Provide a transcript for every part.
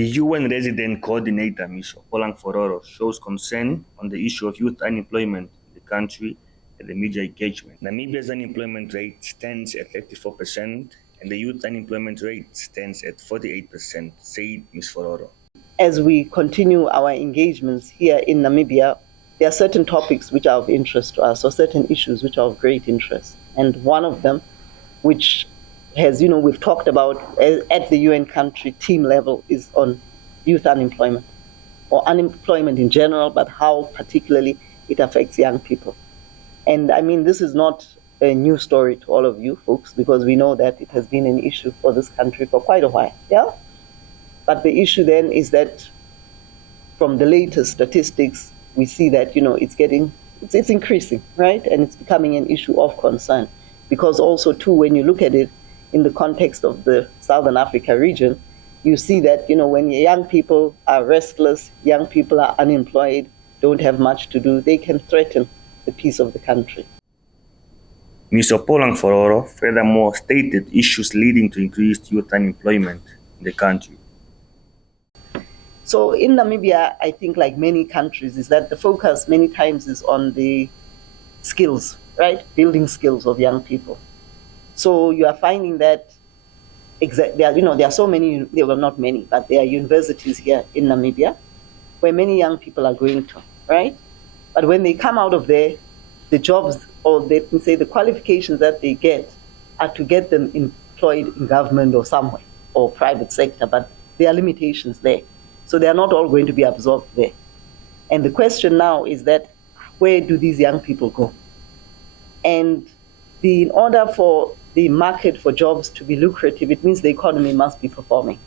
The UN resident coordinator, Ms. Opolang Fororo, shows concern on the issue of youth unemployment in the country and the media engagement. Namibia's unemployment rate stands at 34%, and the youth unemployment rate stands at 48%, said Ms. Fororo. As we continue our engagements here in Namibia, there are certain topics which are of interest to us, or certain issues which are of great interest. And one of them, which has, we've talked about at the UN country team level, is on youth unemployment, or unemployment in general, but how particularly it affects young people. And I mean, this is not a new story to all of you folks, because we know that it has been an issue for this country for quite a while. Yeah? But the issue then is that from the latest statistics, we see that, it's increasing, right? And it's becoming an issue of concern. Because also, too, when you look at it in the context of the Southern Africa region, you see that, when young people are restless, young people are unemployed, don't have much to do, they can threaten the peace of the country. Ms. Opolang Fororo furthermore stated issues leading to increased youth unemployment in the country. So in Namibia, I think like many countries, is that the focus many times is on the skills, right? Building skills of young people. So you are finding that there are so many, well, not many, but there are universities here in Namibia where many young people are going to, right? But when they come out of there, the jobs, or they can say the qualifications that they get are to get them employed in government or somewhere, or private sector, but there are limitations there. So they are not all going to be absorbed there. And the question now is that, where do these young people go? And in order for the market for jobs to be lucrative, it means the economy must be performing.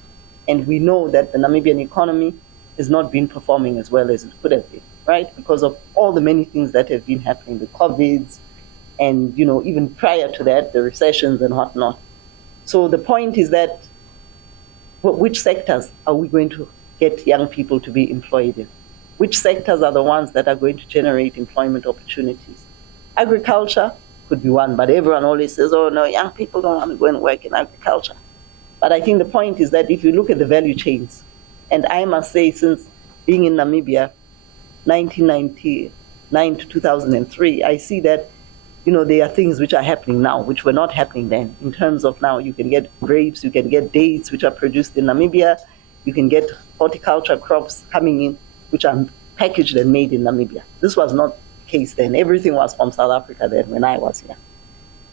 And we know that the Namibian economy has not been performing as well as it could have been, right? Because of all the many things that have been happening, the COVIDs, and even prior to that, the recessions and whatnot. So the point is that, which sectors are we going to get young people to be employed in? Which sectors are the ones that are going to generate employment opportunities? Agriculture could be one, but everyone always says, oh no, young people don't want to go and work in agriculture. But I think the point is that if you look at the value chains, and I must say, since being in Namibia, 1999 to 2003, I see that, there are things which are happening now, which were not happening then, in terms of now you can get grapes, you can get dates which are produced in Namibia, you can get horticulture crops coming in, which are packaged and made in Namibia. This was not the case then. Everything was from South Africa then when I was here.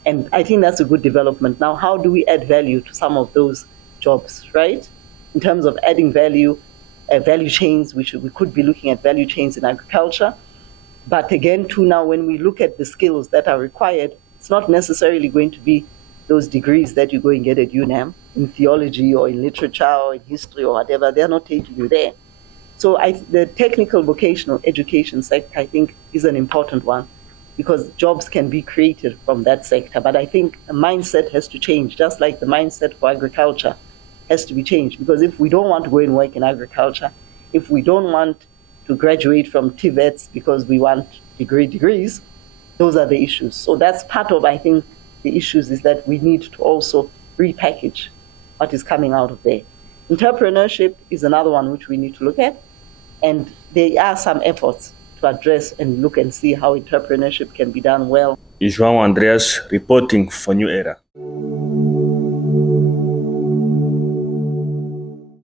And I think that's a good development. Now, how do we add value to some of those jobs, right? In terms of adding value, value chains, we could be looking at value chains in agriculture. But again, too, now when we look at the skills that are required, it's not necessarily going to be those degrees that you go and get at UNAM in theology or in literature or in history or whatever. They're not taking you there. So the technical vocational education sector, I think, is an important one, because jobs can be created from that sector. But I think the mindset has to change, just like the mindset for agriculture has to be changed. Because if we don't want to go and work in agriculture, if we don't want to graduate from TVETs because we want degrees, those are the issues. So that's part of, I think, the issues, is that we need to also repackage what is coming out of there. Entrepreneurship is another one which we need to look at. And there are some efforts to address and look and see how entrepreneurship can be done well. João Andreas reporting for New Era.